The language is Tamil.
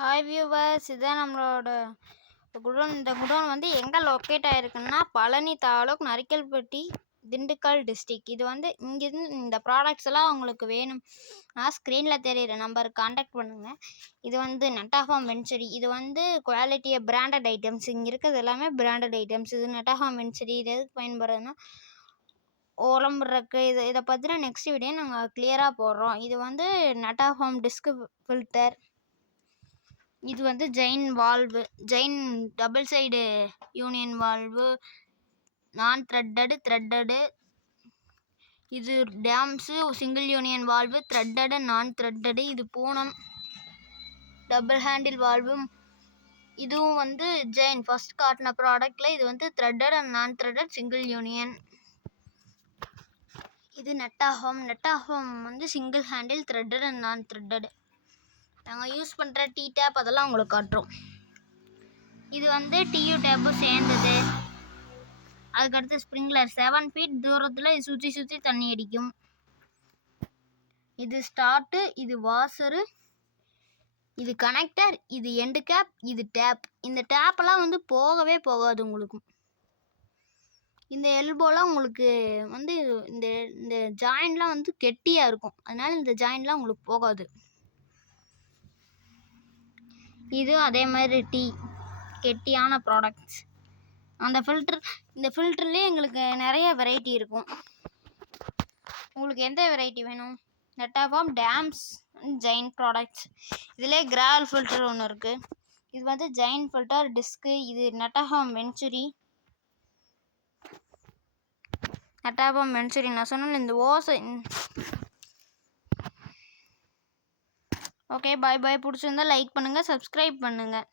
ஹாய் வியூவர்ஸ், இதுதான் நம்மளோட குடோன். இந்த குடோன் வந்து எங்கே லொக்கேட் ஆகிருக்குன்னா பழனி தாலுக், நரிக்கல்பட்டி, திண்டுக்கல் டிஸ்ட்ரிக். இது வந்து இங்கேருந்து இந்த ப்ராடக்ட்ஸ் எல்லாம் உங்களுக்கு வேணும்னா ஸ்க்ரீனில் தெரியிற நம்பருக்கு காண்டாக்ட் பண்ணுங்கள். இது வந்து நட்டாஃபார்ம் வென்ச்சரி. இது வந்து குவாலிட்டியாக பிராண்டட் ஐட்டம்ஸ். இங்கே இருக்கிறது எல்லாமே பிராண்டட் ஐட்டம்ஸ். இது நட்டாஃபார்ம் வென்ச்சரி. இது எதுக்கு பயன்படுறதுன்னா உடம்புறக்கு இதை பற்றின நெக்ஸ்ட் வீடியோ நாங்கள் கிளியராக போடுறோம். இது வந்து நட்டாஃபார்ம் டிஸ்க் ஃபில்டர். இது வந்து Jain valve, Jain double side union valve, நான் த்ரெட்டடு. இது டேம்ஸு சிங்கிள் யூனியன் வால்வு, த்ரெட்டடு நான் த்ரெட்டடு. இது பூனம் டபுள் ஹேண்டில் வால்வு. இதுவும் வந்து ஜெயின் ஃபர்ஸ்ட் காட்டின ப்ராடக்டில் இது வந்து த்ரெட்டட் அண்ட் நான் த்ரெட்டட் சிங்கிள் யூனியன். இது நட்டாஃபார்ம் வந்து சிங்கிள் ஹேண்டில் த்ரெட்டட் அண்ட் நான் த்ரெட்டடு. நாங்கள் யூஸ் பண்ணுற டீ டேப் அதெல்லாம் உங்களுக்கு காட்டுறோம். இது வந்து டியூ டேப்பு சேர்ந்தது. அதுக்கடுத்து ஸ்ப்ரிங்க்லர் 7 feet தூரத்தில் இது சுற்றி தண்ணி அடிக்கும். இது ஸ்டார்ட்டு, இது வாசரு, இது கனெக்டர், இது எண்டு கேப், இது டேப். இந்த டேப்பெல்லாம் வந்து போகவே போகாது உங்களுக்கு. இந்த எல்போலாம் உங்களுக்கு வந்து இந்த ஜாயின்ட்லாம் வந்து கெட்டியாக இருக்கும், அதனால இந்த ஜாயின்ட்லாம் உங்களுக்கு போகாது. இது அதே மாதிரி கெட்டியான ப்ராடக்ட்ஸ். இந்த ஃபில்டர்லேயே எங்களுக்கு நிறைய வெரைட்டி இருக்கும். உங்களுக்கு எந்த வெரைட்டி வேணும்? நட்டாஃபார்ம் டேம்ஸ் ஜெயின் ப்ராடக்ட்ஸ். இதிலே கிராவல் ஃபில்டர் ஒன்று இருக்குது. இது வந்து ஜெயின் ஃபில்டர் டிஸ்க்கு. இது நட்டாஃபார்ம் வென்ச்சுரி. நான் சொன்னேன் இந்த ஓசை. ஓகே, பாய். பிடிச்சிருந்தா லைக் பண்ணுங்கள், சப்ஸ்கிரைப் பண்ணுங்கள்.